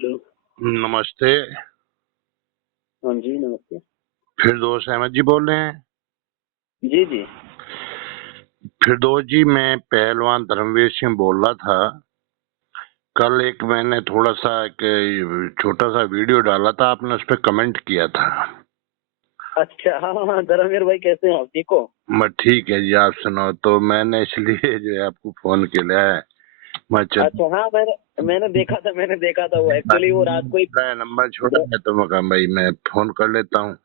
Hello. नमस्ते। हाँ जी, नमस्ते। फिरदौस अहमद जी बोल रहे हैं? जी, जी। फिरदौस जी, मैं पहलवान धर्मवीर सिंह बोल रहा था। कल एक मैंने थोड़ा सा एक छोटा सा वीडियो डाला था, आपने उस पर कमेंट किया था। अच्छा, हाँ, हाँ, हाँ, धर्मवीर भाई कैसे हैं आप? ठीक हो? मैं ठीक है जी, आप सुनाओ। तो मैंने इसलिए जो है आपको फोन किया है। मैं चल अच्छा, हाँ, मैंने देखा था वो एक्चुअली वो रात को ही नंबर छोड़ा है तो मैं कहा भाई मैं फोन कर लेता हूँ।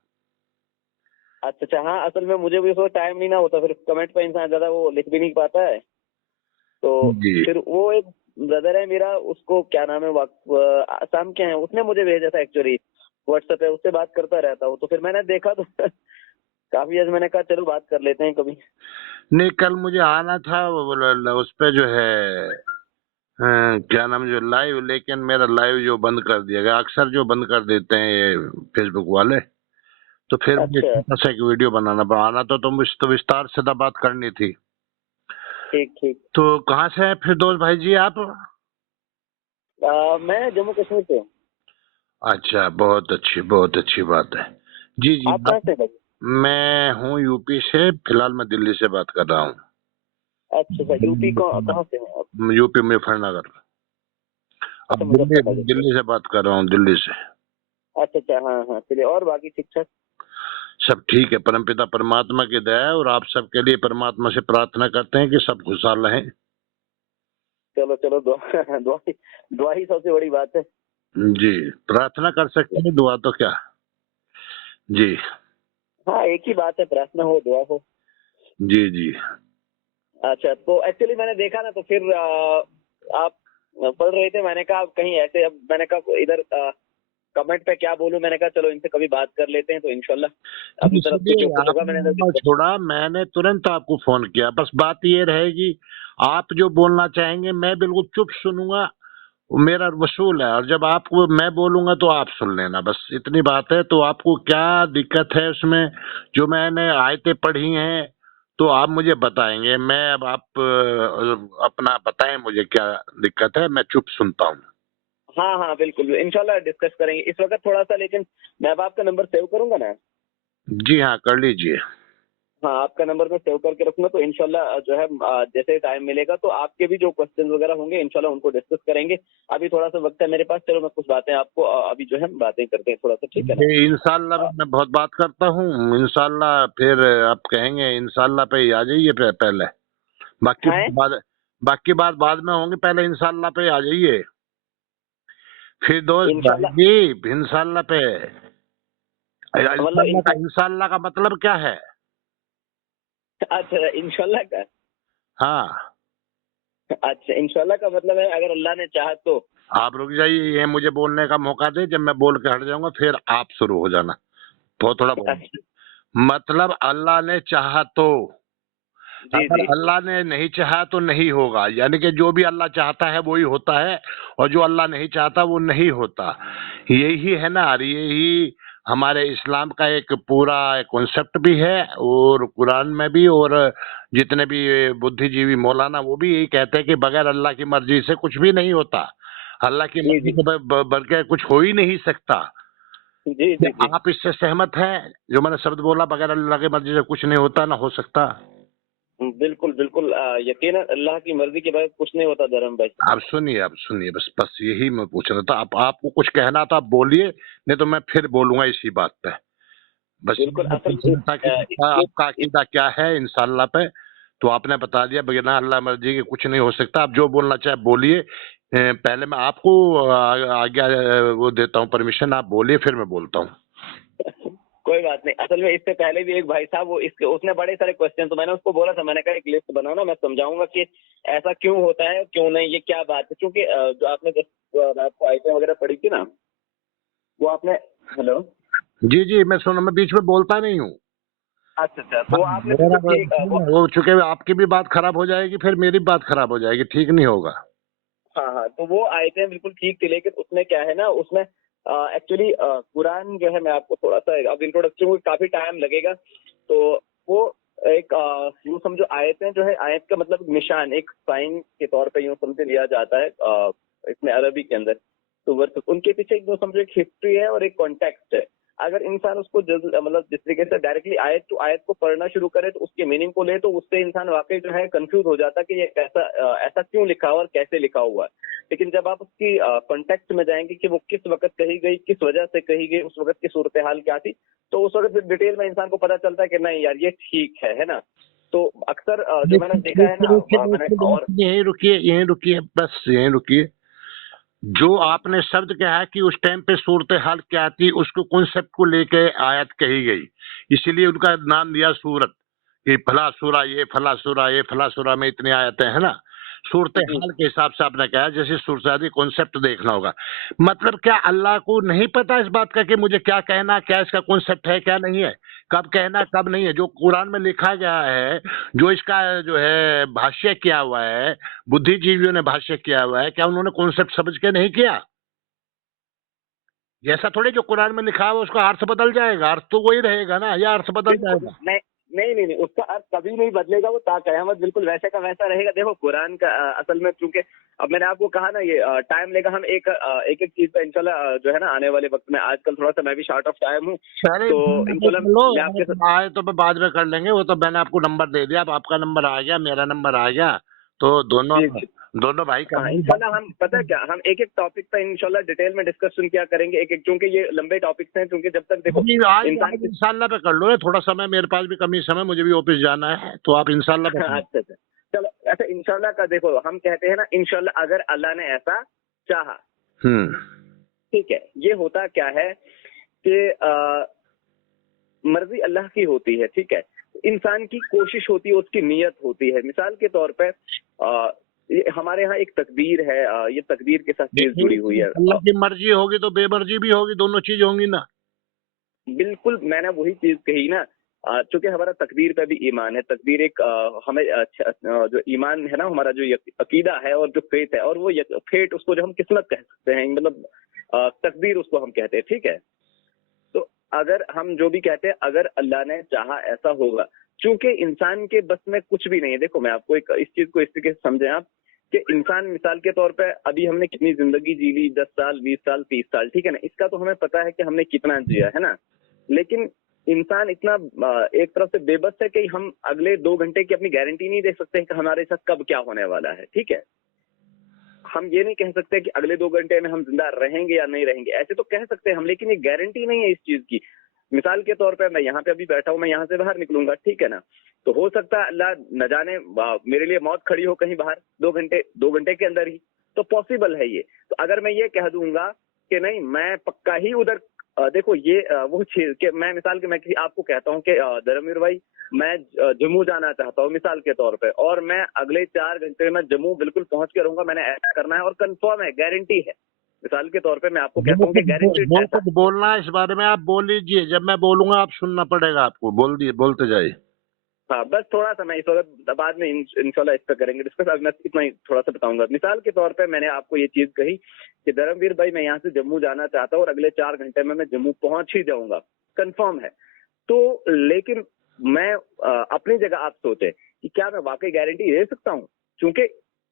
अच्छा, हाँ, असल में मुझे भी उसको टाइम नहीं ना होता, फिर कमेंट पे इंसान ज्यादा वो लिख भी नहीं पाता है। तो जी फिर वो एक ब्रदर है मेरा, उसको क्या नाम है, आसाम के हैं, उसने मुझे भेजा था एक्चुअली व्हाट्सएप पे, उससे बात करता रहता हूँ, तो फिर मैंने देखा तो काफी आज मैंने कहा चलो बात कर लेते हैं कभी। नहीं, कल मुझे आना था उस पे जो है क्या नाम जो लाइव, लेकिन मेरा लाइव जो बंद कर दिया गया। अक्सर जो बंद कर देते हैं ये फेसबुक वाले। तो फिर मुझे अच्छा, छोटा सा एक वीडियो बनाना पड़ा। आना तो मुझे तो विस्तार से तो बात करनी थी। ठीक ठीक। तो कहाँ से हैं फिरदौस भाई जी आप? मैं जम्मू कश्मीर से हूँ। अच्छा, बहुत अच्छी बात है। जी जी आप कहाँ से हैं भाई? मैं हूँ यूपी से, फिलहाल मैं दिल्ली से बात कर रहा हूँ। अच्छा अच्छा, यूपी कहाँ से हैं आप? यूपी मुजफ्फरनगर। अब अच्छा, दिल्ली मुजफ्फरनगर से। दिल्ली से बात कर रहा हूँ, दिल्ली से। अच्छा अच्छा, हाँ हाँ, चलिए, और बाकी ठीक ठाक? सब ठीक है, परमपिता परमात्मा की दया है, और आप सबके लिए परमात्मा से प्रार्थना करते हैं कि सब खुशहाल रहें। चलो चलो, दुआ दुआ दुआ ही सबसे बड़ी बात है। जी, प्रार्थना कर सकते हैं, दुआ तो क्या। जी हाँ, एक ही बात है, प्रार्थना हो दुआ हो। जी जी। अच्छा, तो एक्चुअली मैंने देखा ना, तो फिर आप पढ़ रहे थे, मैंने कहा कहीं ऐसे, अब मैंने कहा इधर कमेंट पे क्या बोलूं, मैंने कहा चलो इनसे कभी बात कर लेते हैं, तो इंशाल्लाह अपनी तरफ से जो इसलिए कुछ होगा आपने मैंने नंबर डिस्कस। छोड़ा, मैंने तुरंत आपको फोन किया। बस बात ये रहेगी, आप जो बोलना चाहेंगे मैं बिल्कुल चुप सुनूंगा, वो मेरा वसूल है। और जब आपको मैं बोलूंगा तो आप सुन लेना, बस इतनी बात है। तो आपको क्या दिक्कत है उसमें? जो मैंने आयतें पढ़ी हैं तो आप मुझे बताएंगे। मैं अब आप अपना बताएं मुझे क्या दिक्कत है, मैं चुप सुनता हूँ। हाँ हाँ, बिल्कुल इंशाल्लाह डिस्कस करेंगे इस वक्त थोड़ा सा, लेकिन मैं अब आपका नंबर सेव करूंगा ना। जी हाँ, कर लीजिए। हाँ, आपका नंबर मैं सेव करके रखूंगा, तो इंशाल्लाह जो है जैसे टाइम मिलेगा तो आपके भी जो क्वेश्चन वगैरह होंगे इंशाल्लाह उनको डिस्कस करेंगे। अभी थोड़ा सा वक्त है मेरे पास, चलो मैं कुछ बातें आपको अभी जो है बातें करते हैं थोड़ा सा, ठीक है ना? जी, इंशाल्लाह मैं बहुत बात करता हूँ। इंशाल्लाह फिर आप कहेंगे इंशाल्लाह पे ही आ जाइए पहले। बाकी हाँ, बाद बाकी बात बाद में होंगी, पहले इंशाल्लाह पे आ जाइए। फिर दोस्त भाई इंशाल्लाह। जी, इंशाल्लाह पे। मतलब इंशाल्लाह का मतलब क्या है? अच्छा, इंशाल्लाह का। हाँ, अच्छा, इंशाल्लाह का मतलब है अगर अल्लाह ने चाहा तो। आप रुक जाइए, ये मुझे बोलने का मौका दे। जब मैं बोल के हट जाऊंगा फिर आप शुरू हो जाना। बहुत थोड़ा बहुत अच्छा, मतलब अल्लाह ने चाहा तो। जी अगर जी। अल्लाह ने नहीं चाहा तो नहीं होगा, यानी कि जो भी अल्लाह चाहता है वो ही होता है, और जो अल्लाह नहीं चाहता वो नहीं होता। यही है ना, और यही हमारे इस्लाम का एक पूरा कॉन्सेप्ट भी है, और कुरान में भी, और जितने भी बुद्धिजीवी मौलाना वो भी यही कहते हैं कि बगैर अल्लाह की मर्जी से कुछ भी नहीं होता। अल्लाह की जी मर्जी जी। के बगैर कुछ हो ही नहीं सकता। जी क्या जी जी। आप इससे सहमत हैं? जो मैंने शब्द बोला, बगैर अल्लाह की मर्जी से कुछ नहीं होता ना हो सकता। बिल्कुल बिल्कुल, यकीनन अल्लाह की मर्जी के बगैर कुछ नहीं होता धर्म भाई। आप सुनिए, बस बस यही मैं पूछ रहा था। आप आपको कुछ कहना था, आप बोलिए, नहीं तो मैं फिर बोलूंगा इसी बात पे। बस ये बिल्कुल, मैं असल पूछ रहा था कि आपका इस अकीदा क्या है इंशाल्लाह पे। तो आपने बता दिया, बिना अल्लाह मर्जी के कुछ नहीं हो सकता। आप जो बोलना चाहे बोलिए। पहले मैं आपको आज्ञा वो देता हूँ, परमिशन। आप बोलिए, फिर मैं बोलता हूँ। कोई बात नहीं, असल में इससे पहले भी एक भाई साहब वो इसके उसने बड़े सारे क्वेश्चन, तो मैंने उसको बोला था, मैंने कहा एक लिस्ट बनाओ ना, मैं समझाऊंगा कि ऐसा क्यों होता है क्यों नहीं, ये क्या बात है, क्योंकि जो आपने रात को आयतें वगैरह पढ़ी थी ना, वो आपने। हेलो। जी जी, मैं सुन, मैं बीच में बोलता नहीं हूँ। अच्छा अच्छा, हाँ, तो आपने मेरा बिल्कुल ठीक वो चूंकि आपकी भी बात खराब हो जाएगी, फिर मेरी भी बात खराब हो जाएगी, ठीक नहीं होगा। हाँ हाँ, तो वो आयतें बिल्कुल ठीक थी, लेकिन उसमें क्या है ना, उसमें एक्चुअली कुरान जो है, मैं आपको थोड़ा सा अब इंट्रोडक्शन में काफी टाइम लगेगा, तो वो एक यूँ समझो, आयतें जो है, आयत का मतलब निशान, एक साइन के तौर पे यूँ समझ लिया जाता है इसमें अरबी के अंदर। तो वर्सेस, उनके पीछे एक, दो समझो, एक हिस्ट्री है और एक कॉन्टेक्स्ट है। अगर इंसान उसको मतलब जिस तरीके से डायरेक्टली आयत टू आयत को पढ़ना शुरू करे तो उसके मीनिंग को ले, तो उससे इंसान वाकई जो है कंफ्यूज हो जाता कि ये ऐसा क्यों लिखा हुआ और कैसे लिखा हुआ है। लेकिन जब आप उसकी कॉन्टेक्स्ट में जाएंगे कि वो किस वक्त कही गई, किस वजह से कही गई, उस वक्त की सूरत हाल क्या थी, तो उस वक्त फिर डिटेल में इंसान को पता चलता है कि नहीं यार ये ठीक है ना। तो अक्सर जो मैंने देखा है ना, मैंने और यहीं रुकिए बस यहीं रुकिए। जो आपने शब्द कहा कि उस टाइम पे सूरत हाल क्या थी, उसको कॉन्सेप्ट को लेके आयत कही गई, इसीलिए उनका नाम दिया सूरत, कि फला सूरा ये, फला सूरा ये, फला सूरा में इतनी आयतें हैं ना। सूरत हाल के हिसाब से आपने कहा, जैसे सूरत कॉन्सेप्ट देखना होगा। मतलब क्या अल्लाह को नहीं पता इस बात का कि मुझे क्या कहना, क्या इसका कॉन्सेप्ट है, क्या नहीं है, कब कहना कब नहीं है? जो कुरान में लिखा गया है, जो इसका जो है भाष्य किया हुआ है, बुद्धिजीवियों ने भाष्य किया हुआ है, क्या उन्होंने कॉन्सेप्ट समझ के नहीं किया? ऐसा थोड़ी जो कुरान में लिखा हुआ उसका अर्थ बदल जाएगा, अर्थ तो वही रहेगा ना, या अर्थ बदल जाएगा? नहीं, उसका अर्थ कभी नहीं बदलेगा, वो ता कयामत बिल्कुल वैसे का वैसा रहेगा। देखो कुरान का असल में, चूंकि अब मैंने आपको कहा ना ये टाइम लेगा, हम एक एक चीज पे इंशाल्लाह जो है ना आने वाले वक्त में, आजकल थोड़ा सा मैं भी शॉर्ट ऑफ टाइम हूँ, तो इंशाल्लाह आपके साथ आए तो बाद में कर लेंगे। वो तो मैंने आपको नंबर दे दिया, अब आपका नंबर आ गया, मेरा नंबर आ गया, तो दोनों भाई का इंशाल्लाह हम, पता है क्या, हम एक एक टॉपिक पे इंशाल्लाह डिटेल में डिस्कशन क्या करेंगे, एक एक, क्योंकि ये लंबे टॉपिक्स हैं, क्योंकि जब तक देखो इंशाल्लाह पे कर लो, थोड़ा समय मेरे पास भी कमी समय, मुझे भी ऑफिस जाना है, तो आप इंशाल्लाह पे अच्छा चलो। ऐसा इंशाल्लाह का देखो, हम कहते हैं ना इंशाल्लाह, अगर अल्लाह ने ऐसा चाहा, ठीक है। ये होता क्या है कि मर्जी अल्लाह की होती है, ठीक है। इंसान की कोशिश होती है, उसकी नीयत होती है। मिसाल के तौर पे ये हमारे यहाँ एक तकदीर है, ये तकदीर के साथ चीज जुड़ी हुई है। अल्लाह की मर्जी होगी तो बेमर्जी भी होगी, दोनों चीज होंगी ना। बिल्कुल, मैंने वही चीज कही ना, चूंकि हमारा तकदीर पे भी ईमान है। तकदीर एक हमें जो ईमान है ना, हमारा जो अकीदा है और जो फेथ है, और वो फेथ उसको जो हम किस्मत कह सकते हैं, मतलब तकदीर उसको हम कहते हैं, ठीक है। तो अगर हम जो भी कहते हैं, अगर अल्लाह ने चाहा ऐसा होगा, चूंकि इंसान के बस में कुछ भी नहीं है। देखो मैं आपको एक इस चीज को इस तरीके से समझें आप, कि इंसान मिसाल के तौर पे अभी हमने कितनी जिंदगी जी ली, 10 साल, 20 साल, 30 साल, ठीक है ना, इसका तो हमें पता है कि हमने कितना जिया है ना। लेकिन इंसान इतना एक तरफ से बेबस है कि हम अगले 2 घंटे की अपनी गारंटी नहीं दे सकते कि हमारे साथ कब क्या होने वाला है, ठीक है। हम ये नहीं कह सकते कि अगले 2 घंटे में हम जिंदा रहेंगे या नहीं रहेंगे, ऐसे तो कह सकते हैं हम, लेकिन ये गारंटी नहीं है इस चीज की। मिसाल के तौर पे मैं यहाँ पे अभी बैठा हूँ, मैं यहाँ से बाहर निकलूंगा, ठीक है ना, तो हो सकता है अल्लाह न जाने मेरे लिए मौत खड़ी हो कहीं बाहर 2 घंटे के अंदर ही, तो पॉसिबल है ये। तो अगर मैं ये कह दूंगा कि नहीं मैं पक्का ही उधर, देखो ये वो चीज कि मैं मिसाल के, मैं आपको कहता हूँ कि धर्मवीर भाई मैं जम्मू जाना चाहता हूँ मिसाल के तौर पे, और मैं अगले 4 घंटे में जम्मू बिल्कुल पहुंच के रहूंगा, मैंने ऐसा करना है और कंफर्म है, गारंटी है। मिसाल के तौर पे मैं आपको कहता हूँ कि गारंटी बोलना है इस बारे में, आप बोल लीजिए, जब मैं बोलूंगा आप सुनना पड़ेगा आपको, बोलते जाइए। हाँ, बस थोड़ा सा मैं इस वक्त बाद में इंशाल्लाह इस पर करेंगे डिस्कस, अब मैं इतना ही थोड़ा सा बताऊंगा। मिसाल के तौर पे मैंने आपको ये चीज कही कि धर्मवीर भाई मैं यहाँ से जम्मू जाना चाहता हूँ और अगले 4 घंटे में मैं जम्मू पहुंच ही जाऊंगा, कंफर्म है। तो लेकिन मैं अपनी जगह आप सोचे कि क्या मैं वाकई गारंटी दे सकता हूँ, क्योंकि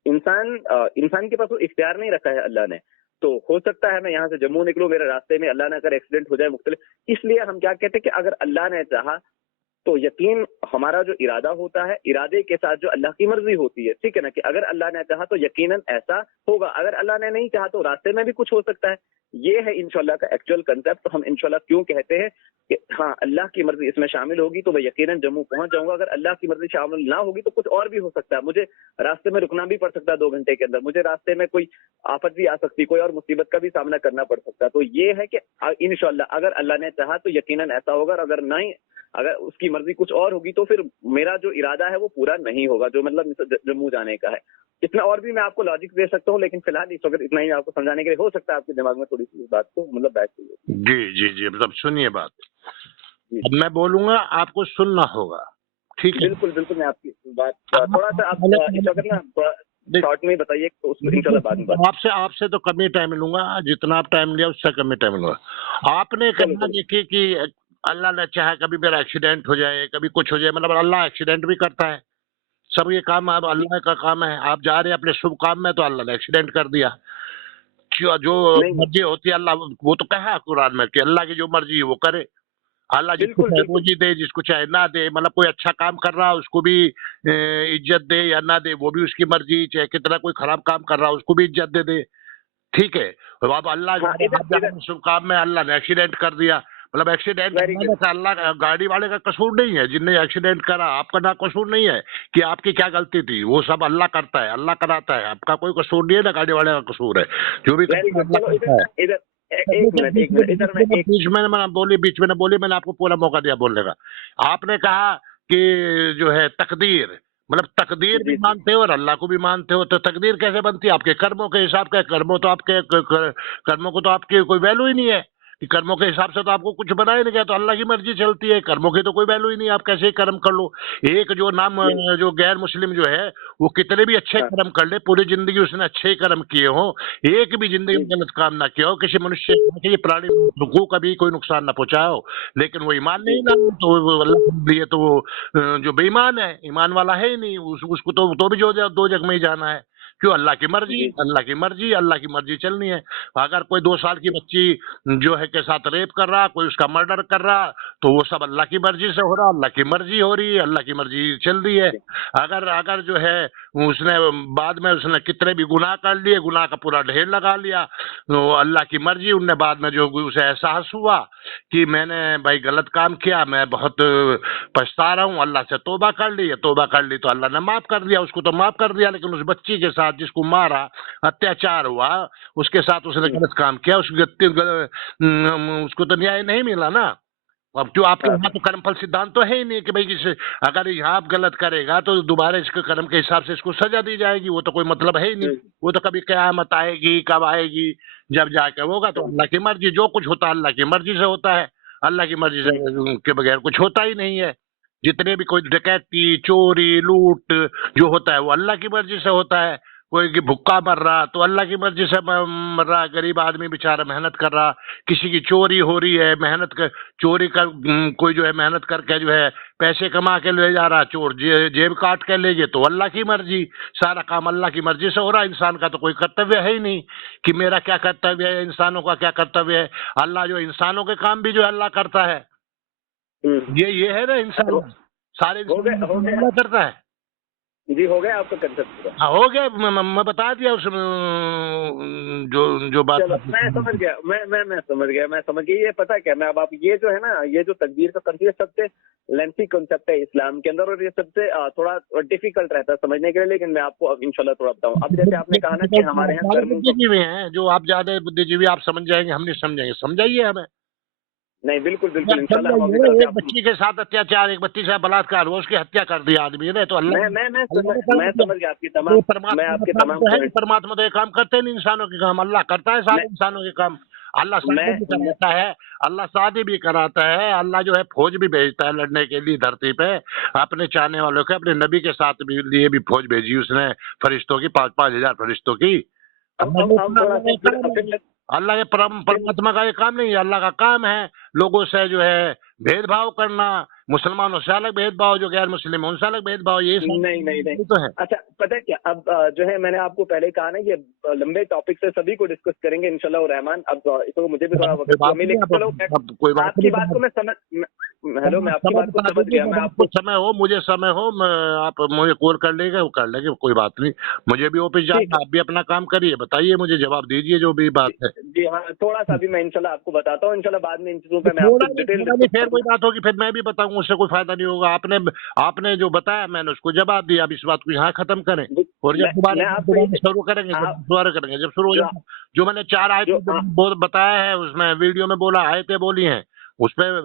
इंसान के पास वो इख्तियार नहीं रखा है अल्लाह ने। तो हो सकता है मैं यहाँ से जम्मू निकलूं, मेरे रास्ते में अल्लाह ने अगर एक्सीडेंट हो जाए मुख्तलिफ, इसलिए हम क्या कहते हैं कि अगर अल्लाह ने चाहा तो यकीन हमारा जो इरादा होता है, इरादे के साथ जो अल्लाह की मर्जी होती है, ठीक है ना, कि अगर अल्लाह ने चाहा तो यकीनन ऐसा होगा, अगर अल्लाह ने नहीं चाहा तो रास्ते में भी कुछ हो सकता है। ये है इंशाल्लाह का एक्चुअल कंसेप्ट। तो हम इंशाल्लाह क्यों कहते हैं कि हाँ अल्लाह की मर्जी इसमें शामिल होगी तो मैं यकीनन जम्मू पहुंच जाऊंगा, अगर अल्लाह की मर्जी शामिल ना होगी तो कुछ और भी हो सकता है, मुझे रास्ते में रुकना भी पड़ सकता है 2 घंटे के अंदर, मुझे रास्ते में कोई आफत भी आ सकती, कोई और मुसीबत का भी सामना करना पड़ सकता है। तो ये है कि इंशाल्लाह अगर अल्लाह ने चाहा तो यकीनन ऐसा होगा, अगर नहीं, अगर उसकी मर्जी कुछ और होगी तो फिर मेरा जो इरादा है वो पूरा नहीं होगा, जो मतलब जम्मू जाने का है। इतना और भी मैं आपको लॉजिक दे सकता हूँ, लेकिन फिलहाल इस वक्त इतना ही आपको समझाने के लिए, हो सकता है आपके दिमाग में थोड़ी सी इस बात को मतलब बैठ गई। जी मतलब सुनिए बात, अब मैं बोलूंगा आपको सुनना होगा, ठीक है? बिल्कुल मैं आपकी बात थोड़ा सा आप इस वक्त ना शॉर्ट में बताइए, तो उसमें इंशाल्लाह बाद में आपसे तो कम ही टाइम लूंगा, जितना आप टाइम लिया उससे कम ही टाइम लूंगा। आपने कहना देखिए कि अल्लाह ने चाहा कभी मेरा एक्सीडेंट हो जाए, कभी कुछ हो जाए, मतलब अल्लाह एक्सीडेंट भी करता है, सब ये काम अब अल्लाह का काम है। आप जा रहे हैं अपने शुभ काम में तो अल्लाह ने एक्सीडेंट कर दिया, जो नहीं मर्जी होती है अल्लाह, वो तो कहा है कुरान में कि अल्लाह की जो मर्जी है वो करे। अल्लाह जिसको बिल्कुल चाहे बिल्कुल रोजी दे, जिसको चाहे ना दे, मतलब कोई अच्छा काम कर रहा है उसको भी इज्जत दे या ना दे, वो भी उसकी मर्जी। चाहे कितना कोई खराब काम कर रहा है उसको भी इज्जत दे दे, ठीक है। और अब अल्लाह जो हाँ है, आप इधर इधर शुभ काम में अल्लाह ने एक्सीडेंट कर दिया, मतलब एक्सीडेंट वेरी होने गुड। से अल्लाह का, गाड़ी वाले का कसूर नहीं है, जिनने एक्सीडेंट करा आपका ना कसूर नहीं है कि आपकी क्या गलती थी, वो सब अल्लाह करता है, अल्लाह कराता है, आपका कोई कसूर नहीं है, ना गाड़ी वाले का कसूर है, जो भी वेरी करता है गुड। अल्लाह चलो करता है। इधर इधर बीच एक मिनट इधर मैं एक बीच में ना बोली, मैंने आपको पूरा मौका दिया बोलने का। आपने कहा कि जो है तकदीर, मतलब तकदीर भी जी जी मानते हो और अल्लाह को भी मानते हो, तो तकदीर कैसे बनती है? आपके कर्मों के हिसाब के, कर्मों तो आपके कर्मों को तो आपकी कोई वैल्यू ही नहीं है कि कर्मों के हिसाब से तो आपको कुछ बनाया नहीं गया, तो अल्लाह की मर्जी चलती है, कर्मों की तो कोई वैल्यू ही नहीं है, आप कैसे ही कर्म कर लो। एक जो नाम नहीं जो गैर मुस्लिम जो है, वो कितने भी अच्छे हाँ कर्म कर ले, पूरी जिंदगी उसने अच्छे ही कर्म किए हो, एक भी जिंदगी में जी गलत काम ना किया हो, किसी मनुष्य किसी प्राणी को कभी कोई नुकसान ना पहुंचाया हो, लेकिन वो ईमान नहीं जी लाया, तो वो अल्लाह के लिए तो वो जो बेईमान है, ईमान वाला है ही नहीं, उसको तो भी जो दो जग में ही जाना है। क्यों? अल्लाह की मर्जी, जी जी अल्लाह की मर्जी, अल्लाह की मर्जी चलनी है। अगर कोई 2 साल की बच्ची जो है के साथ रेप कर रहा, कोई उसका मर्डर कर रहा, तो वो सब अल्लाह की मर्जी से हो रहा, अल्लाह की मर्जी हो रही है, अल्लाह की मर्जी चल रही है। जी अगर अगर जो है उसने बाद में उसने कितने भी गुनाह कर लिए, गुनाह का पूरा ढेर लगा लिया, तो अल्लाह की मर्जी, उनने बाद में जो उसे एहसास हुआ कि मैंने भाई गलत काम किया, मैं बहुत पछता रहा हूँ, अल्लाह से तौबा कर ली, तौबा कर ली तो अल्लाह ने माफ कर दिया, उसको तो माफ कर दिया, लेकिन उस बच्ची के साथ जिसको मारा, अत्याचार हुआ, उसके साथ उसने हम्म, गलत काम किया, उसको तो न्याय नहीं मिला ना। अब क्यों? आपके हाँ यहाँ तो कर्मफल सिद्धांत तो है ही नहीं कि भाई अगर यहाँ आप गलत करेगा तो दोबारा इसके कर्म के हिसाब से इसको सजा दी जाएगी, वो तो कोई मतलब है ही नहीं। हम्म, वो तो कभी कयामत आएगी, कब आएगी, जब जाके होगा, तो हम्म, अल्लाह की मर्जी, जो कुछ होता है अल्लाह की मर्जी से होता है, अल्लाह की मर्जी हम्म, से के बगैर कुछ होता ही नहीं है। जितने भी कोई डकैती, चोरी, लूट जो होता है वो अल्लाह की मर्जी से होता है। कोई कि भुक्का मर रहा तो अल्लाह की मर्जी से मर रहा, गरीब आदमी बेचारा मेहनत कर रहा, किसी की चोरी हो रही है, मेहनत कर चोरी कर, कोई जो है मेहनत करके जो है पैसे कमा के ले जा रहा, चोर जेब काट के ले गए, तो अल्लाह की मर्जी, सारा काम अल्लाह की मर्जी से हो रहा है। इंसान का तो कोई कर्तव्य है ही नहीं कि मेरा क्या कर्तव्य है, इंसानों का क्या कर्तव्य है। अल्लाह जो इंसानों के काम भी जो है अल्लाह करता है, हम्म। ये है ना इंसान, सारे हो इंसानों गया के हो काम गया अल्लाह करता है। जी, हो गया आपका कंसेप्ट पूरा। हाँ, हो गया, मैं बता दिया उस जो जो बात चलो आपने मैं सुनी समझ थी। गया, मैं समझ गया। ये पता क्या, मैं अब आप ये जो है ना, ये जो तकदीर का कंसेप्ट सबसे लेंथी कंसेप्ट है इस्लाम के अंदर, और ये सबसे थोड़ा डिफिकल्ट रहता है समझने के लिए, लेकिन मैं आपको अब इंशाल्लाह थोड़ा बताऊं। अब जैसे आपने कहा ना कि हमारे यहाँ सारे कर्म को, बुद्धिजीवी हैं, जो आप ज्यादा बुद्धिजीवी आप समझ जाएंगे, हम नहीं समझेंगे, समझाइए हमें। नहीं बिल्कुल बिल्कुल यार इंशाल्लाह हम समझाइए अपनी ना, तरफ से एक आपको, बच्ची के साथ अत्याचार, एक बच्ची से बलात्कार हुआ, उसकी हत्या कर दी आदमी ने, तो अल्लाह अल्लाह ने कर मैं दिया। समझ गया आपकी तो तमाम, मैं परमात्मा का आपके काम तमाम तो है नहीं, पॉइंट, परमात्मा तो ये काम करते नहीं इंसानों के काम, अल्लाह करता है मैं सारे इंसानों के काम। अल्लाह शादी भी मैं कराता है, अल्लाह शादी भी कराता है, अल्लाह जो है फौज भी भेजता है लड़ने के लिए धरती पे, अपने चाहने वालों के, अपने नबी के साथ भी लिए भी फौज भेजी उसने, फरिश्तों की, 5,000 फरिश्तों की। अल्लाह ने अब इतना, थोड़ा अल्लाह का सा ये काम है, अल्लाह के फिर परमात्मा का ये काम नहीं है, अल्लाह का काम है लोगों से जो है भेदभाव करना, मुसलमानों से अलग भेदभाव, जो गैर मुस्लिम है उनसे अलग भेदभाव, ये सब नहीं नहीं नहीं, ये तो है। अच्छा पता है क्या, अब जो है मैंने आपको पहले ही कहा ना, ये लंबे टॉपिक से सभी को डिस्कस करेंगे इंशाल्लाह रहमान। अब इसको मुझे भी थोड़ा कोई वक्त बात कमी, नहीं, लेकिन चलो अब कोई बात आपकी बात नहीं, को मैं समझ, हेलो, मैं आपकी समय बात को बता समझ दीजिए, गया। जब मैं आपको आपको, समय हो, मुझे समय हो, आप मुझे कॉल कर लेंगे, वो कर लेंगे, कोई बात नहीं। मुझे भी ऑफिस ठीक जाना, है आप भी अपना काम करिए, बताइए, मुझे जवाब दीजिए जो भी बात जी, है। जी हाँ, थोड़ा सा अभी मैं इंशाल्लाह आपको बताता हूँ, इंशाल्लाह बाद में इन चीजों तो पे मैं आपसे डिटेल थोड़ा नहीं, डिस्कस फिर वही करूंगा। बात होगी, फिर मैं भी बताऊंगा, उससे कोई फायदा नहीं होगा। आपने आपने जो बताया मैंने उसको जवाब दिया, अब इस बात को यहाँ खत्म करें, और जब मैं आपको दोबारा शुरू करेंगे, जब आप दोबारा करेंगे, जब शुरू हो जो जाए, जो मैंने 4 जो आयतें बहुत बताया है उसमें वीडियो में बोला, आयतें बोली हैं, उस पर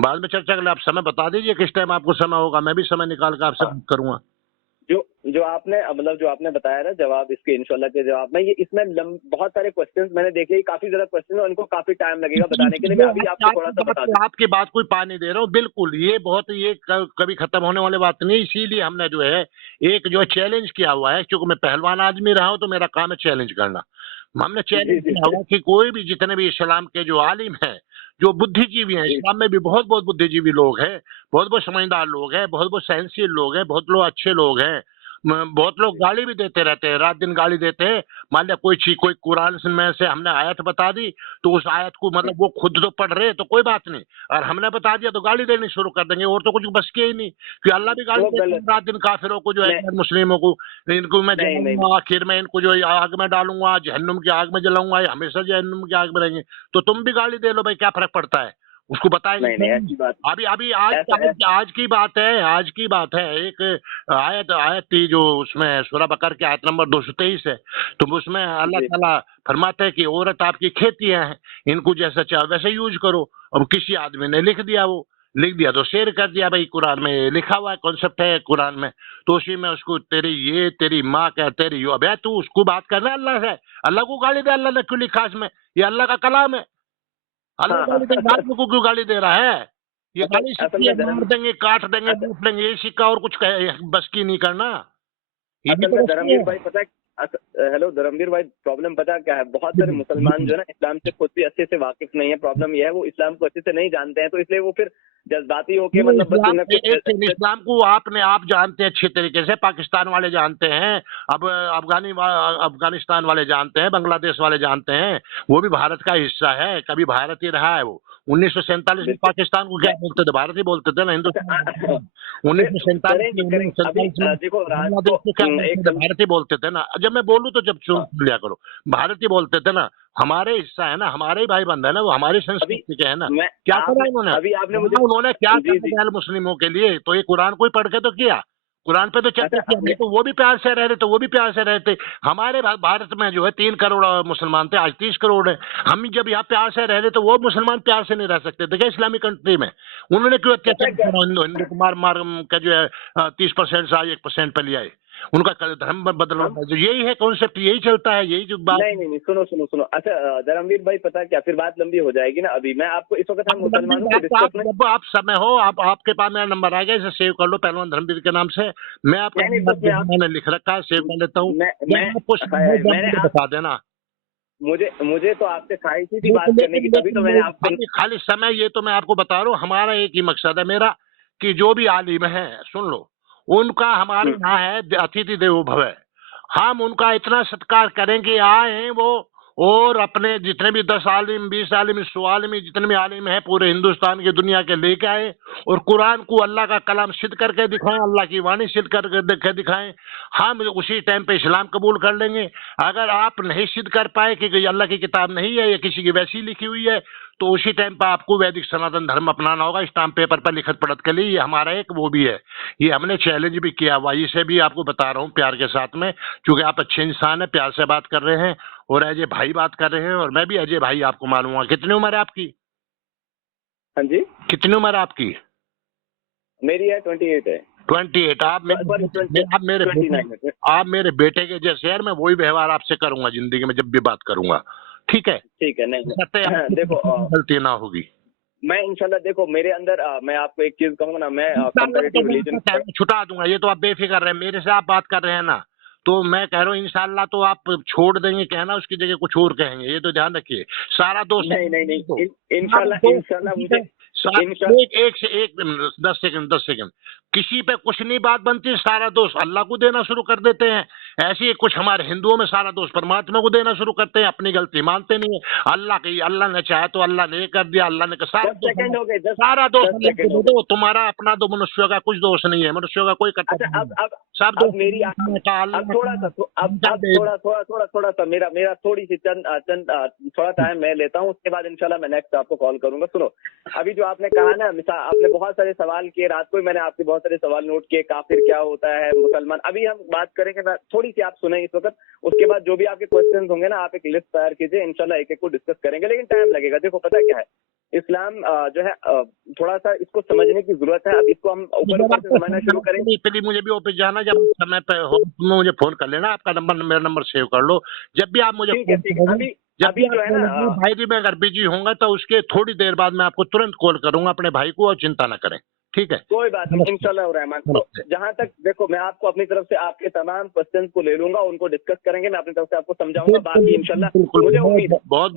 बाद में चर्चा कर ले। आप समय बता दीजिए किस टाइम आपको समय होगा, मैं भी समय निकाल कर आपसे हाँ, बात करूंगा। जो जो आपने मतलब जो आपने बताया ना जवाब, इसके इंशाल्लाह के जवाब में, ये इसमें बहुत सारे क्वेश्चंस मैंने देखे, काफी ज्यादा क्वेश्चन है, उनको काफी टाइम लगेगा बताने के लिए। मैं अभी आपको थोड़ा सा बता दूं। आपकी बात कोई पानी दे रहा हूँ, बिल्कुल ये बहुत, ये कभी खत्म होने वाली बात नहीं, इसीलिए हमने जो है एक जो चैलेंज किया हुआ है, क्योंकि मैं पहलवान आदमी रहा हूँ, तो मेरा काम है चैलेंज करना। हमने जी चैलेंज जी किया हुआ है कि कोई भी, जितने भी इस्लाम के जो आलिम हैं, जो बुद्धिजीवी हैं, जी इस्लाम में भी बहुत बहुत बुद्धिजीवी लोग हैं, बहुत बहुत समझदार लोग हैं, बहुत बहुत सहनशील लोग हैं, बहुत लोग अच्छे लोग हैं, बहुत लोग गाली भी देते रहते हैं, रात दिन गाली देते हैं। मान लिया कोई चीज, कोई कुरान में से हमने आयत बता दी, तो उस आयत को मतलब वो खुद तो पढ़ रहे तो कोई बात नहीं, और हमने बता दिया तो गाली देनी शुरू कर देंगे, और तो कुछ बस के ही नहीं, क्योंकि अल्लाह भी गाली देता है रात दिन काफिरों को, जो है मुस्लिमों को, इनको मैं जलाऊंगा, आखिर में इनको जो आग में डालूंगा, जहन्नुम की आग में जलाऊंगा, ये हमेशा जहन्नुम की आग में रहेंगे। तो तुम भी गाली दे लो भाई, क्या फर्क पड़ता है, उसको बताएंगे। ऐसी बात अभी अभी आज की बात है, आज की बात है, एक आयत आयत थी जो उसमें सूरह बकर की आयत नंबर 223 है, तो उसमें अल्लाह ताला फरमाते हैं कि औरत आपकी खेतियां हैं, इनको जैसा चाहो वैसे यूज करो। अब किसी आदमी ने लिख दिया तो शेयर कर दिया, भाई कुरान में लिखा हुआ है, कॉन्सेप्ट है कुरान में, तो उसी में उसको तेरी माँ क्या तेरी यो, अब तू उसको बात कर रहा है अल्लाह से, अल्लाह को गाली दे, अल्लाह ने क्यों लिखा इसमें, ये अल्लाह का कलाम है, अल्लाह को क्यों गाली दे रहा है, ये गाली मार देंगे, काट देंगे, लूट देंगे, ये सिक्का और कुछ बस की नहीं करना। धर्मवीर भाई पता है, हेलो धर्मवीर भाई, प्रॉब्लम पता क्या है, बहुत सारे मुसलमान जो है ना इस्लाम से खुद भी अच्छे से वाकिफ नहीं है, प्रॉब्लम यह है वो इस्लाम को अच्छे से नहीं जानते हैं, तो इसलिए वो फिर जज्बाती होके मतलब इस्लाम को आप जानते हैं अच्छे तरीके से, पाकिस्तान वाले जानते हैं, अब अफगानिस्तान वाले जानते हैं, बांग्लादेश वाले जानते हैं, वो भी भारत का हिस्सा है, कभी भारत ही रहा है वो। 1947 में पाकिस्तान को क्या बोलते थे, भारत ही बोलते थे ना, हिंदुस्तान। 1947 भारत ही बोलते थे ना, जब मैं बोलूं तो जब सुन लिया करो, भारत ही बोलते थे ना, हमारे हिस्सा है ना, हमारे ही भाई बंद है ना, वो हमारी संस्कृति के है ना। क्या करा उन्होंने क्या किया मुस्लिमों के लिए, तो ये कुरान को ही पढ़ के तो किया, कुरान पे तो चर्चा किया, तो वो भी प्यार से रह रहे थे, वो भी प्यार से रहते। हमारे भारत में जो है 3 करोड़ मुसलमान थे, आज 30 करोड़ है। हम जब यहाँ प्यार से रह रहे तो वो मुसलमान प्यार से नहीं रह सकते थे क्या इस्लामिक कंट्री में? उन्होंने क्यों अत्याचार किया, हिंदू को मार का जो है 30% से आज 1% पे लिया है, उनका धर्म बदलना, यही है कॉन्सेप्ट, यही चलता है, यही जो बात। नहीं सुनो, अच्छा धर्मवीर भाई पता क्या, फिर बात लंबी हो जाएगी ना, अभी मैं आपको इस वक्त हम मुसलमानों को डिस्कस में, जब आप समय हो, आपके पास मेरा नंबर आ गया, इसे सेव कर लो पहलवान धर्मवीर के नाम से, मैं आपका मैंने लिख रखा है, सेव कर लेता हूँ, मैं बता देना। मुझे तो आपसे खाई थी बात करने की, तभी तो मैंने आपको खाली समय, ये तो मैं आपको बता रहा हूँ, हमारा एक ही मकसद है मेरा, कि जो भी आलिम है सुन लो, उनका हमारे यहाँ है अतिथि देवो भव, हम उनका इतना सत्कार करेंगे, आए वो और अपने जितने भी 10 आलिम, 20 आलिम, 100 आलिम, जितने भी आलिम है पूरे हिंदुस्तान की दुनिया के लेके आए, और कुरान को अल्लाह का कलाम सिद्ध करके दिखाएं, अल्लाह की वाणी सिद्ध करके दिखाएं, हम उसी टाइम पे इस्लाम कबूल कर लेंगे। अगर आप नहीं सिद्ध कर पाए कि अल्लाह की किताब नहीं है या किसी की वैसी लिखी हुई है, तो उसी टाइम पर आपको वैदिक सनातन धर्म अपनाना होगा, स्टाम्प पेपर पर लिखत पढ़त के लिए। ये हमारा एक वो भी है, ये हमने चैलेंज भी किया हुआ, इसे भी आपको बता रहा हूँ प्यार के साथ में, क्योंकि आप अच्छे इंसान है, प्यार से बात कर रहे हैं, और अजय भाई बात कर रहे हैं, और मैं भी अजय भाई आपको मानूंगा। कितनी उम्र है आपकी? हाँ जी, कितनी उम्र आपकी? मेरी है 28 है। 28। आप मेरे बेटे के जैसे यार, मैं वही व्यवहार आपसे करूंगा जिंदगी में जब भी बात करूंगा, ठीक है? नहीं देखो गलती ना होगी, मैं इंशाल्लाह, देखो मेरे अंदर मैं आपको एक चीज कहूंगा ना, मैं कंपैरेटिव रिलीजन छुटा दूंगा, ये तो आप बेफिक्र रहे, मेरे से आप बात कर रहे हैं ना, तो मैं कह रहा हूँ इंशाल्लाह तो आप छोड़ देंगे कहना, उसकी जगह कुछ और कहेंगे, ये तो ध्यान रखिए। सारा दोस्त नहीं इंशाल्लाह मुझे एक से एक 10 सेकंड किसी पे कुछ नहीं बात बनती, सारा दोष अल्लाह को देना शुरू कर देते हैं। ऐसे ही कुछ हमारे हिंदुओं में सारा दोष परमात्मा को देना शुरू करते हैं, अपनी गलती मानते नहीं है। अल्लाह ने चाहे तो अल्लाह ने कर दिया, अल्लाह ने सारा दोष तुम्हारा अपना, दो मनुष्यों का कुछ दोष नहीं है, मनुष्यों का कोई सब दोष मेरी थोड़ा सा मेरा थोड़ी सी थोड़ा टाइम मैं लेता हूँ, उसके बाद इंशाल्लाह मैं नेक्स्ट आपको कॉल करूंगा। सुनो, अभी जो आपने कहा ना, मिसाल आपने बहुत सारे सवाल किए, रात को मैंने आपके बहुत सारे सवाल नोट किए, काफिर क्या होता है, मुसलमान, अभी हम बात करेंगे ना, थोड़ी सी आप सुने इस वक्त, उसके बाद जो भी आपके क्वेश्चन होंगे ना, आप एक लिस्ट तैयार कीजिए, इंशाल्लाह एक एक को डिस्कस करेंगे, लेकिन टाइम लगेगा। देखो पता क्या है, इस्लाम जो है थोड़ा सा इसको समझने की जरूरत है, अब इसको हम ऊपर से समझना शुरू करेंगे। पहले मुझे भी ऑफिस जाना, जब समय पे हो मुझे फोन कर लेना, आपका नंबर मेरा नंबर सेव कर लो, जब भी आप मुझे अभी जो है ना भाई जी, मैं अगर बिजी होऊंगा तो उसके थोड़ी देर बाद मैं आपको तुरंत कॉल करूंगा अपने भाई को, और चिंता न करें, ठीक है? कोई बात नहीं, इंशाल्लाह रहमान। तो जहां तक देखो, मैं आपको अपनी तरफ से आपके तमाम क्वेश्चंस को ले लूंगा, उनको डिस्कस करेंगे, मैं अपनी तरफ से आपको समझाऊंगा, बाकी इंशाल्लाह मुझे उम्मीद है, बहुत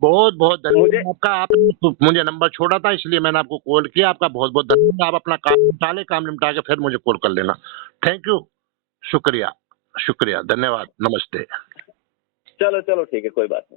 बहुत बहुत धन्यवाद मुझे आपका। आपने मुझे नंबर छोड़ा था इसलिए मैंने आपको कॉल किया। आपका बहुत बहुत धन्यवाद। आप अपना काम निपटा लें, काम निपटा के फिर मुझे कॉल कर लेना। थैंक यू, शुक्रिया, शुक्रिया, धन्यवाद, नमस्ते। चलो चलो ठीक है, कोई बात नहीं।